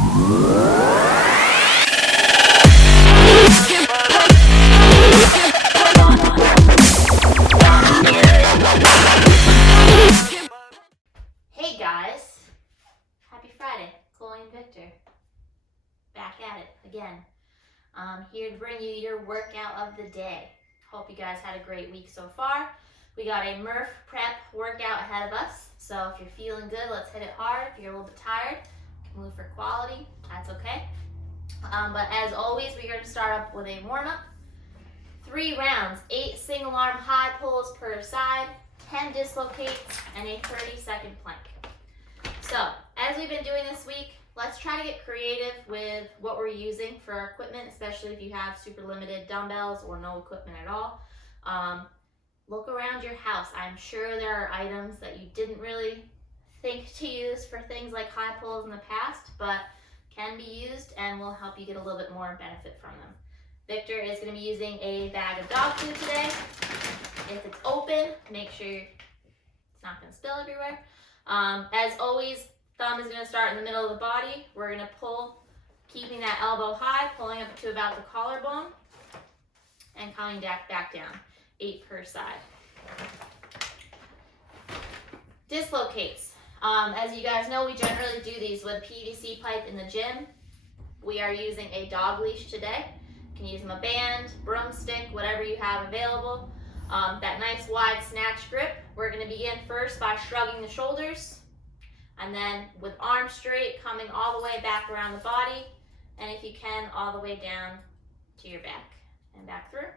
Hey guys, happy Friday. Chloe and Victor, back at it again. Here to bring you your workout of the day. Hope you guys had a great week so far. We got a Murph prep workout ahead of us, so if you're feeling good, let's hit it hard. If you're a little bit tired, you can move for quality, that's okay. But as always, we're going to start up with a warm-up. 3 rounds, 8 single arm high pulls per side, 10 dislocates, and a 30-second plank. So, as we've been doing this week, let's try to get creative with what we're using for our equipment, especially if you have super limited dumbbells or no equipment at all. Look around your house. I'm sure there are items that you didn't really think to use for things like high pulls in the past, but can be used and will help you get a little bit more benefit from them. Victor is going to be using a bag of dog food today. If it's open, make sure it's not going to spill everywhere. As always, thumb is going to start in the middle of the body. We're going to pull, keeping that elbow high, pulling up to about the collarbone, and coming back down. 8 per side. Dislocates. As you guys know, we generally do these with a PVC pipe in the gym. We are using a dog leash today. You can use them a band, broomstick, whatever you have available. That nice wide snatch grip. We're going to begin first by shrugging the shoulders, and then with arms straight, coming all the way back around the body, and if you can, all the way down to your back and back through.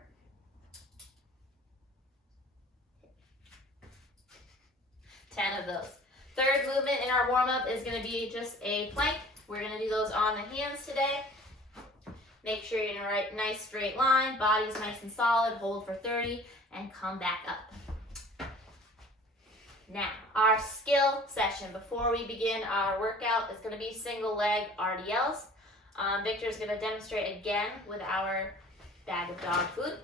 10 of those. Third movement in our warm-up is going to be just a plank. We're going to do those on the hands today. Make sure you're in a nice straight line, body's nice and solid, hold for 30, and come back up. Now, our skill session before we begin our workout is going to be single leg RDLs. Victor's going to demonstrate again with our bag of dog food.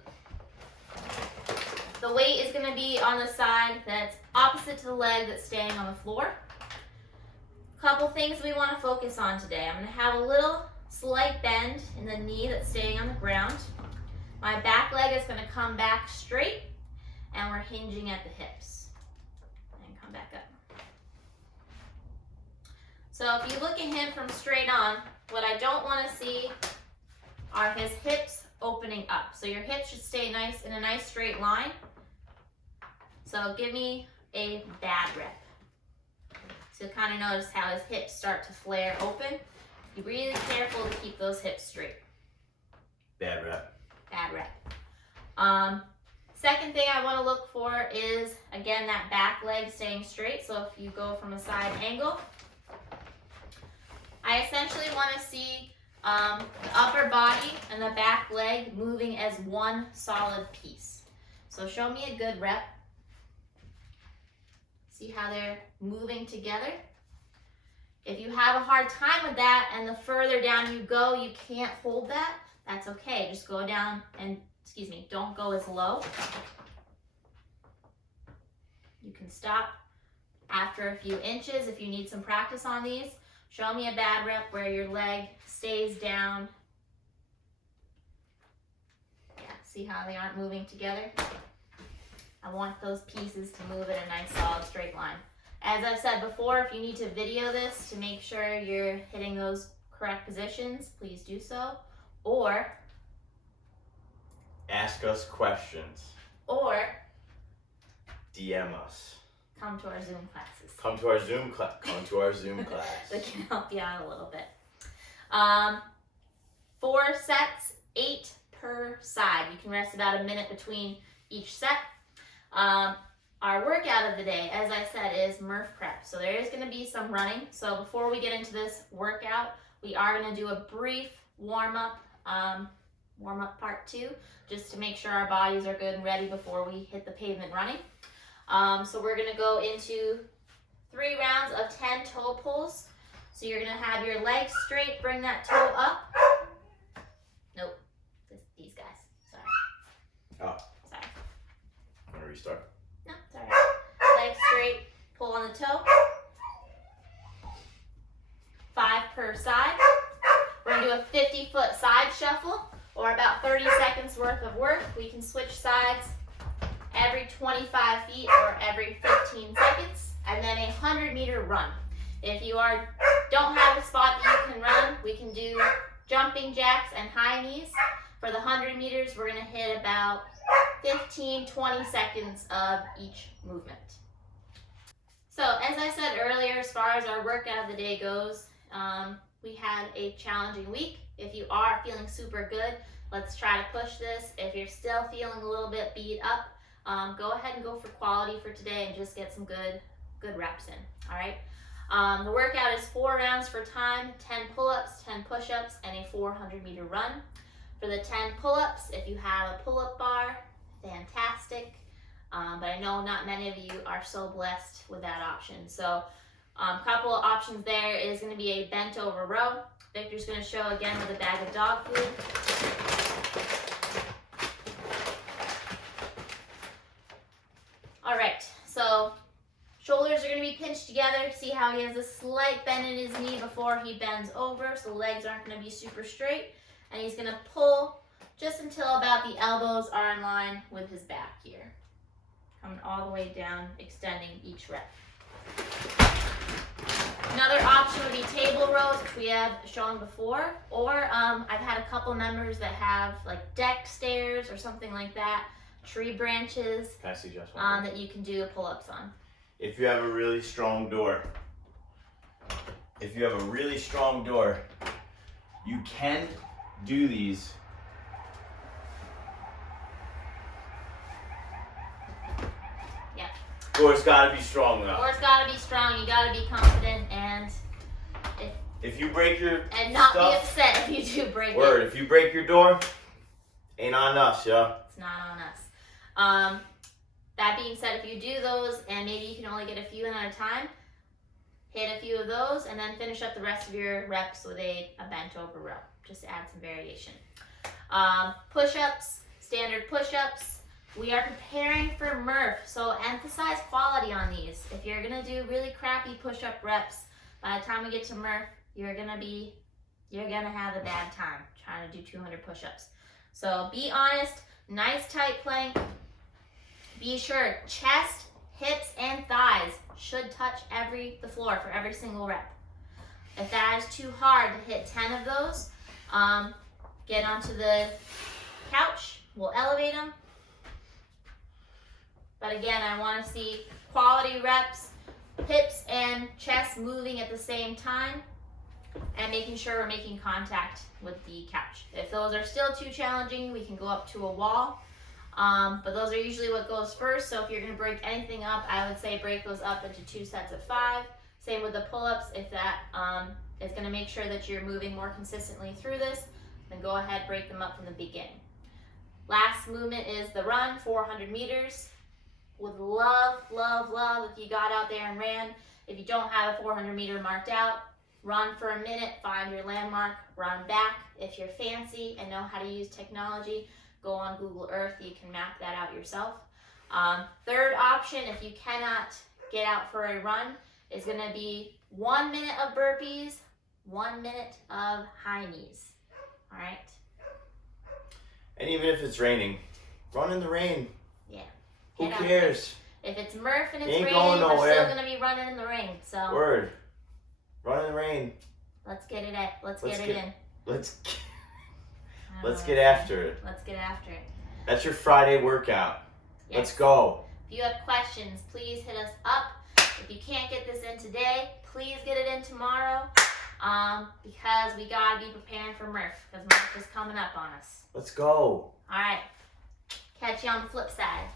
The weight is going to be on the side that's opposite to the leg that's staying on the floor. Couple things we want to focus on today. I'm going to have a little slight bend in the knee that's staying on the ground. My back leg is going to come back straight, and we're hinging at the hips. And come back up. So if you look at him from straight on, what I don't want to see are his hips opening up. So your hips should stay nice in a nice straight line. So give me a bad rep. So kind of notice how his hips start to flare open. Be really careful to keep those hips straight. Bad rep. Bad rep. Second thing I want to look for is, again, that back leg staying straight. So if you go from a side angle, I essentially want to see the upper body and the back leg moving as one solid piece. So show me a good rep. See how they're moving together? If you have a hard time with that and the further down you go, you can't hold that, that's okay. Just go down and, don't go as low. You can stop after a few inches if you need some practice on these. Show me a bad rep where your leg stays down. Yeah, see how they aren't moving together? I want those pieces to move in a nice solid straight line. As I've said before, if you need to video this to make sure you're hitting those correct positions, please do so. Or ask us questions. Or DM us. Come to our Zoom classes. Come to our Zoom class. Come to our Zoom class. That can help you out a little bit. 4 sets, 8 per side. You can rest about a minute between each set. Our workout of the day, as I said, is Murph prep. So there is going to be some running. So before we get into this workout, we are going to do a brief warm-up part 2, just to make sure our bodies are good and ready before we hit the pavement running. So we're going to go into 3 rounds of 10 toe pulls. So you're going to have your legs straight, bring that toe up. Nope, these guys, sorry. Oh. Sorry. Want to restart? No, it's all right. Legs straight, pull on the toe. 5 per side. do a 50-foot side shuffle, or about 30 seconds worth of work. We can switch sides every 25 feet or every 15 seconds, and then a 100-meter run. If you don't have a spot that you can run, we can do jumping jacks and high knees. For the 100 meters, we're gonna hit about 15-20 seconds of each movement. So as I said earlier, as far as our workout of the day goes, we had a challenging week. If you are feeling super good, let's try to push this. If you're still feeling a little bit beat up, go ahead and go for quality for today and just get some good reps in, all right? The workout is 4 rounds for time, 10 pull-ups, 10 push-ups, and a 400-meter run. For the 10 pull-ups, if you have a pull-up bar, fantastic. But I know not many of you are so blessed with that option. So a couple of options there is going to be a bent over row. Victor's going to show again with a bag of dog food. All right, so shoulders are going to be pinched together. See how he has a slight bend in his knee before he bends over, so the legs aren't going to be super straight. And he's going to pull just until about the elbows are in line with his back here. Coming all the way down, extending each rep. Another option would be table rows, which we have shown before, or I've had a couple members that have like deck stairs or something like that, tree branches Can I suggest one? that you can do pull-ups on. If you have a really strong door, you can do these. Yeah. Door's gotta be strong though. Door's gotta be strong, you gotta be confident, and If you break your not stuff, be upset if you do break word, it. if you break your door, ain't on us, yo. It's not on us. That being said, if you do those and maybe you can only get a few in at a time, hit a few of those and then finish up the rest of your reps with a bent over row, just to add some variation. Push-ups, standard push-ups. We are preparing for Murph, so emphasize quality on these. If you're gonna do really crappy push-up reps, by the time we get to Murph, you're gonna have a bad time trying to do 200 push-ups. So be honest, nice tight plank. Be sure chest, hips, and thighs should touch the floor for every single rep. If that is too hard to hit 10 of those, get onto the couch, we'll elevate them. But again, I want to see quality reps, hips and chest moving at the same time, and making sure we're making contact with the couch. If those are still too challenging, we can go up to a wall. But those are usually what goes first. So if you're going to break anything up, I would say break those up into 2 sets of 5. Same with the pull-ups. If that is going to make sure that you're moving more consistently through this, then go ahead, break them up from the beginning. Last movement is the run, 400 meters. Would love, love, love if you got out there and ran. If you don't have a 400 meter marked out, run for a minute, find your landmark, run back. If you're fancy and know how to use technology, go on Google Earth, you can map that out yourself. Third option, if you cannot get out for a run, is going to be 1 minute of burpees, 1 minute of high knees. All right? And even if it's raining, run in the rain. Yeah. Who Get out cares? there. If it's Murph and it's You ain't raining, going we're nowhere. still going to be running in the rain. So Word. Run in the rain. let's get it in. Let's Let's get after it. Let's get after it. That's your Friday workout. Yes. Let's go. If you have questions, please hit us up. If you can't get this in today, please get it in tomorrow. Because we gotta be preparing for Murph, because Murph is coming up on us. Let's go. All right. Catch you on the flip side.